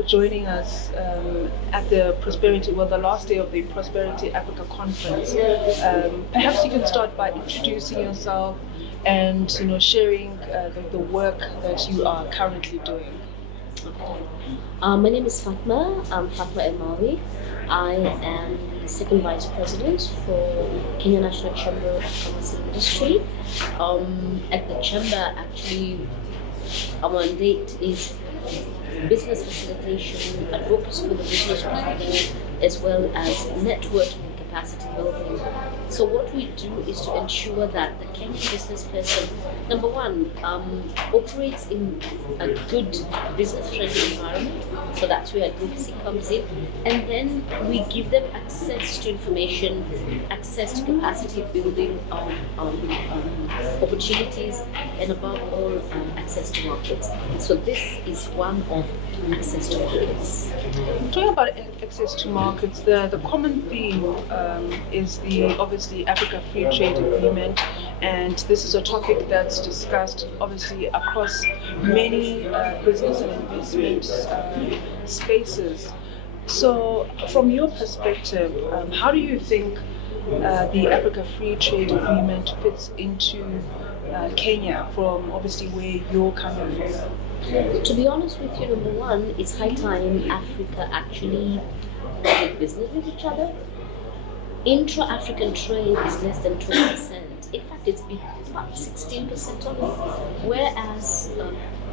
for joining us at the the last day of the Prosperity Africa Conference. Perhaps you can start by introducing yourself and sharing the work that you are currently doing. Okay. My name is Fatma. I'm Fatma A. Maawy. I am the second vice president for Kenya National Chamber of Commerce and Industry. At the chamber, actually, our mandate is business facilitation, advocacy for the business people, as well as networking and capacity building. So what we do is to ensure that the Kenyan business person, number one, operates in a good business-friendly environment. So that's where advocacy comes in. And then we give them access to information, access to capacity building opportunities, and above all, access to markets. So this is one of access to markets. Talking about access to markets, the common theme is the obviously Africa Free Trade Agreement, and this is a topic that's discussed obviously across many business and investment spaces. So, from your perspective, how do you think the Africa Free Trade Agreement fits into Kenya, from obviously where you're coming from? To be honest with you, number one, it's high time Africa actually did business with each other. Intra-African trade is less than 20%. In fact, it's been about 16% only. Whereas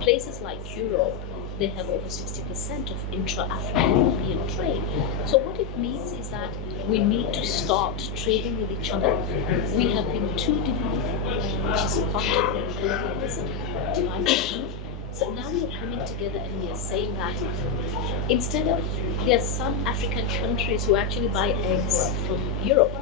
places like Europe, they have over 60% of intra-African European trade. So what it means is that we need to start trading with each other. We have been too divided, which is part of the globalism, divided. So now we are coming together and we are saying that instead of, there are some African countries who actually buy eggs from Europe,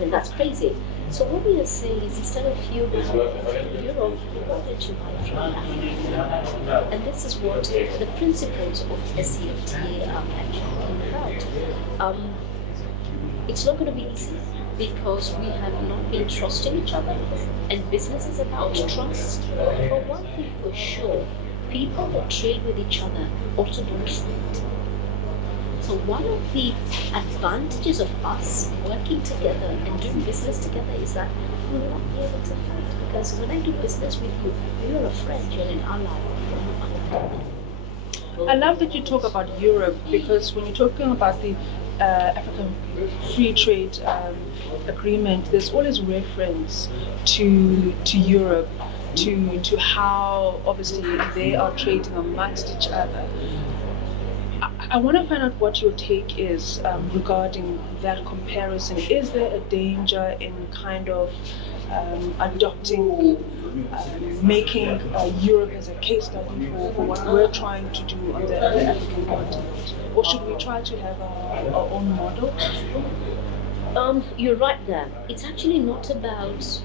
and that's crazy. So what we are saying is, instead of you buying from Europe, why don't you buy from Africa? And this is what the principles of AfCFTA are actually about. It's not going to be easy because we have not been trusting each other, and business is about trust. But one thing for sure, people that trade with each other also don't fight. So one of the advantages of us working together and doing business together is that we will not be able to fight, because when I do business with you, you're a friend, you're an ally, you're not an I love that you talk about Europe, because when you're talking about the African Free Trade Agreement, there's always reference to Europe, to how obviously they are trading amongst each other. I want to find out what your take is regarding that comparison. Is there a danger in kind of adopting, making Europe as a case study for what we're trying to do on the African continent? Or should we try to have our own model? You're right there. It's actually not about,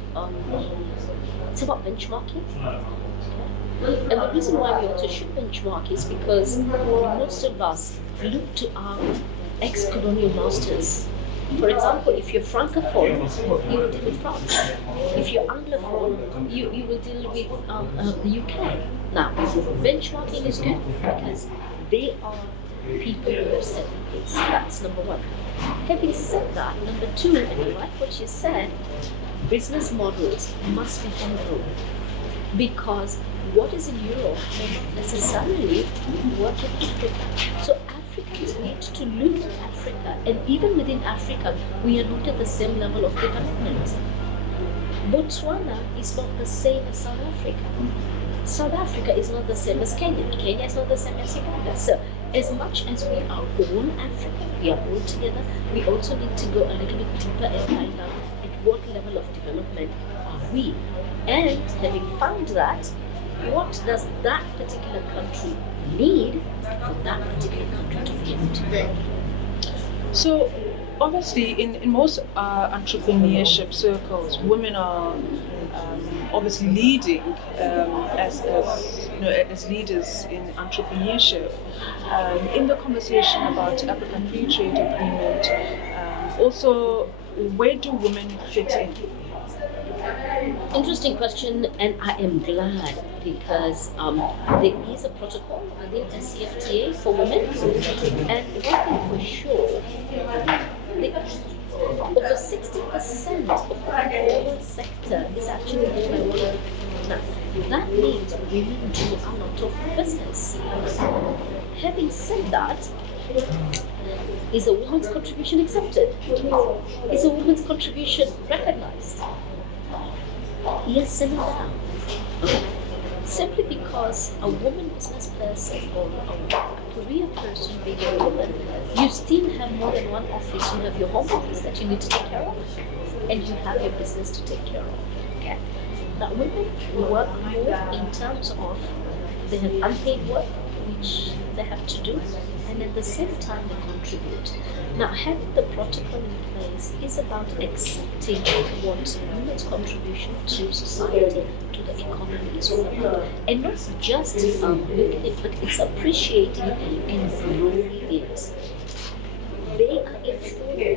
it's about benchmarking. And the reason why we also should benchmark is because most of us look to our ex-colonial masters. For example, if you're Francophone, you will deal with France. If you're Anglophone, you will deal with the UK. Now, benchmarking is good because they are people who have set the pace. That's number one. Having said that, number two, and I like what you said, business models must be homegrown. Because what is in Europe may not necessarily work in Africa. So Africans need to look at Africa, and even within Africa, we are not at the same level of development. Botswana is not the same as South Africa. South Africa is not the same as Kenya. Kenya is not the same as Uganda. So as much as we are all Africa, we are all together, we also need to go a little bit deeper and find out at what level of development are we. And having found that, what does that particular country need for that particular country to be able to grow? So, obviously, in most entrepreneurship circles, women are obviously leading as leaders in entrepreneurship. In the conversation about African Free Trade Agreement, also, where do women fit in? Interesting question, and I am glad because there is a protocol within AfCFTA for women, and one thing for sure, over 60% of the informal sector is actually led by women. Now, that means women do a lot of business. Having said that, is a woman's contribution accepted? Is a woman's contribution recognized? Yes and no. Okay. Simply because a woman business person or a career person being a woman, you still have more than one office. You have your home office that you need to take care of, and you have your business to take care of. Okay. Now, women work more in terms of they have unpaid work, which they have to do, and at the same time they contribute. Now, having the protocol in place is about accepting what women's contribution to society, to the economy is all about, and not just looking at it, but it's appreciating it and growing it. They are informal,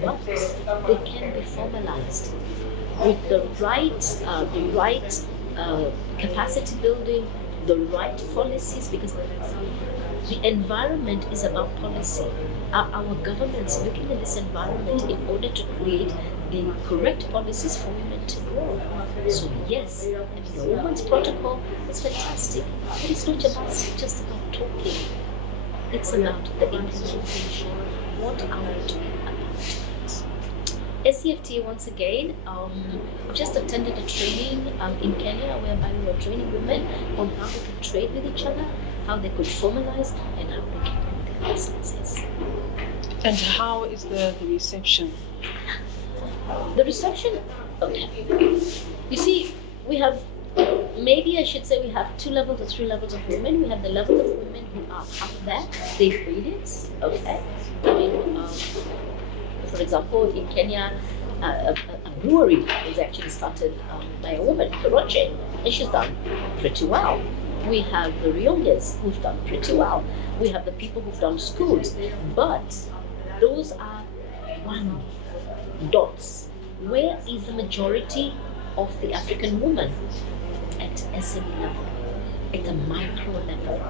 but they can be formalized with the right capacity building, the right policies, because the environment is about policy. Our government's looking at this environment in order to create the correct policies for women to grow. So yes, the women's protocol is fantastic, but it's not just about talking. It's about the implementation. What are we doing about it? AfCFTA once again, I've just attended a training in Kenya whereby we were training women on how they could trade with each other, how they could formalize, and how they can grow their businesses. And how is the reception? The reception, okay. You see, we have, maybe I should say we have 2 levels or 3 levels of women. We have the level of women who are out there, they've read it, okay. I mean, for example, in Kenya, a brewery was actually started by a woman, Gaborone, and she's done pretty well. We have the Rionges who've done pretty well. We have the people who've done schools, but those are one dots. Where is the majority of the African woman? At SME level, at the micro level.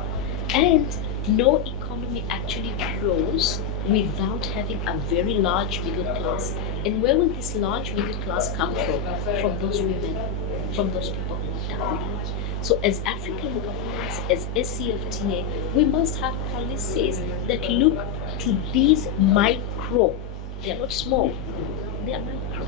And no economy actually grows without having a very large middle class. And where will this large middle class come from? From those women, from those people who are down. So as African governments, as AfCFTA, we must have policies that look to these micro. They are not small, they are micro.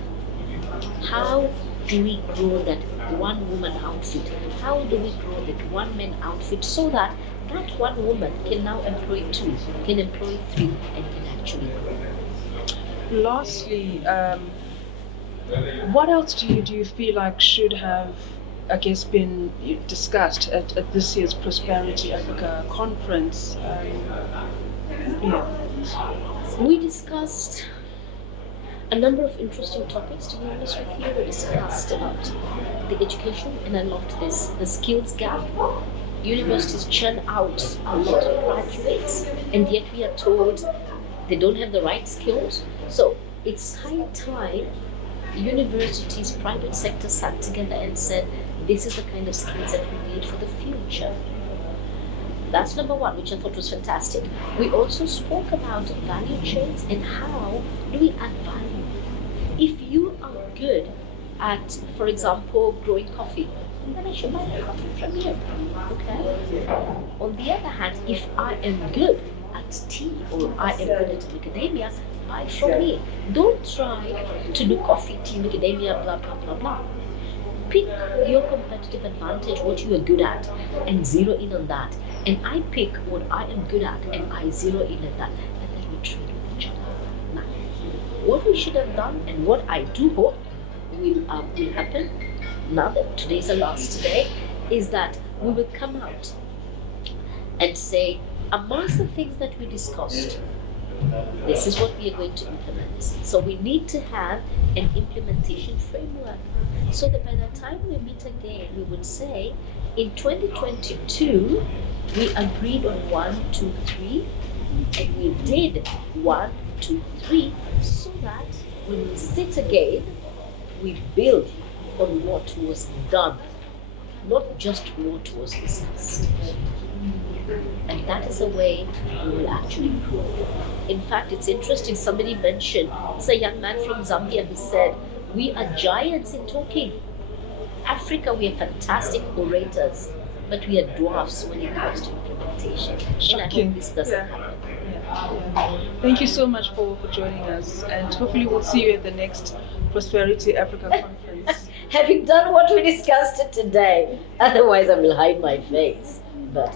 How do we grow that one woman outfit? How do we grow that one man outfit so that that one woman can now employ 2, can employ 3, and can actually grow? Lastly, what else do you feel like should have, I guess, been discussed at this year's Prosperity Africa conference? We discussed a number of interesting topics, to be honest with you. We discussed about the education, and I loved this, the skills gap. Universities churn out a lot of graduates, and yet we are told they don't have the right skills. So it's high time universities, private sector sat together and said, this is the kind of skills that we need for the future. That's number one, which I thought was fantastic. We also spoke about value chains and how do we add value. If you are good at, for example, growing coffee, then I should buy the coffee from you, okay? On the other hand, if I am good at tea or I am good at macadamia, buy from me. Don't try to do coffee, tea, macadamia, blah, blah, blah, blah. Pick your competitive advantage, what you are good at, and zero in on that. And I pick what I am good at and I zero in on that. And then we trade with each other. Now, what we should have done and what I do hope will happen, now that today's the last day, is that we will come out and say, amongst the things that we discussed, this is what we are going to implement. So we need to have an implementation framework so that by the time we meet again, we would say, in 2022, we agreed on 1, 2, 3, and we did 1, 2, 3, so that when we sit again, we build on what was done, not just what was discussed. And that is the way we will actually grow. In fact, it's interesting, somebody mentioned, it's a young man from Zambia who said, we are giants in talking. Africa, we are fantastic orators, but we are dwarfs when it comes to implementation. And I Shocking. hope this doesn't Yeah. happen. Yeah. Thank you so much for joining us, and hopefully we'll see you at the next Prosperity Africa conference. Having done what we discussed today, otherwise I will hide my face. But